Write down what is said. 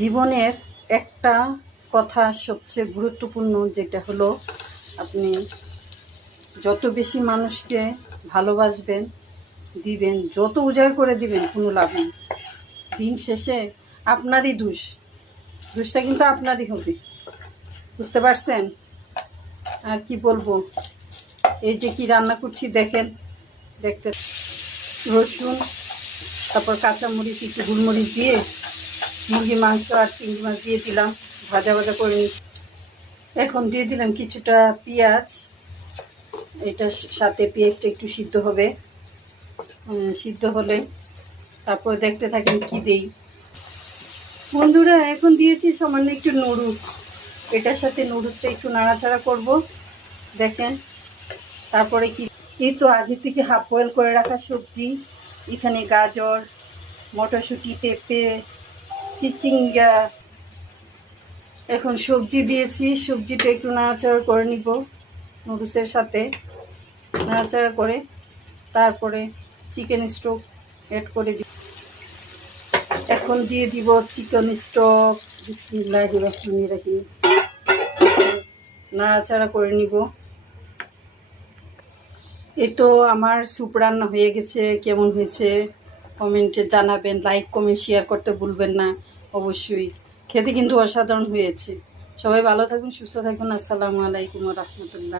জীবনের একটা কথা সবচেয়ে গুরুত্বপূর্ণ, যেটা হলো আপনি যত বেশি মানুষকে ভালোবাসবেন, দিবেন, যত উজাড় করে দিবেন, কোনো লাভ নেই। দিন শেষে আপনারই দোষটা কিন্তু আপনারই হবে। বুঝতে পারছেন? আর কি বলবো, এই যে কি রান্না করছি দেখেন, দেখতে রসুন, তারপর কাঁচামরিচ, একটু গোলমরিচ দিয়ে মুরগি মাংস আর চিংড়ি মাছ দিয়ে দিলাম, ভাজা ভাজা করে নিচ্ছি। এখন দিয়ে দিলাম কিছুটা পেঁয়াজ, এটার সাথে পেঁয়াজটা একটু সিদ্ধ হবে। সিদ্ধ হলে তারপর দেখতে থাকেন কি দেই। বন্ধুরা, এখন দিয়েছি সামান্য একটু নুডলস, এটার সাথে নুডলসটা একটু নাড়াচাড়া করব। দেখেন তারপরে কি, এই তো আগে থেকে হাফ বয়েল করে রাখা সবজি, এখানে গাজর, মটরশুঁটি, পেঁপে, চিচিঙ্গা, এখন সবজি দিয়েছি। সবজিটা একটু নাড়াচাড়া করে নিব নুডলসের সাথে, নাড়াচাড়া করে তারপরে চিকেন স্টক অ্যাড করে দিব। এখন দিয়ে দিব চিকেন স্টক। বিসমিল্লাহির রহমানির রহিম। নাড়াচাড়া করে নিব। এই তো আমার স্যুপ রান্না হয়ে গেছে। কেমন হয়েছে কমেন্টে জানাবেন। লাইক কমেন্ট শেয়ার করতে ভুলবেন না অবশ্যই। খেতে কিন্তু অসাধারণ হয়েছে। সবাই ভালো থাকুন, সুস্থ থাকুন। আসসালামু আলাইকুম ওয়া রাহমাতুল্লাহ।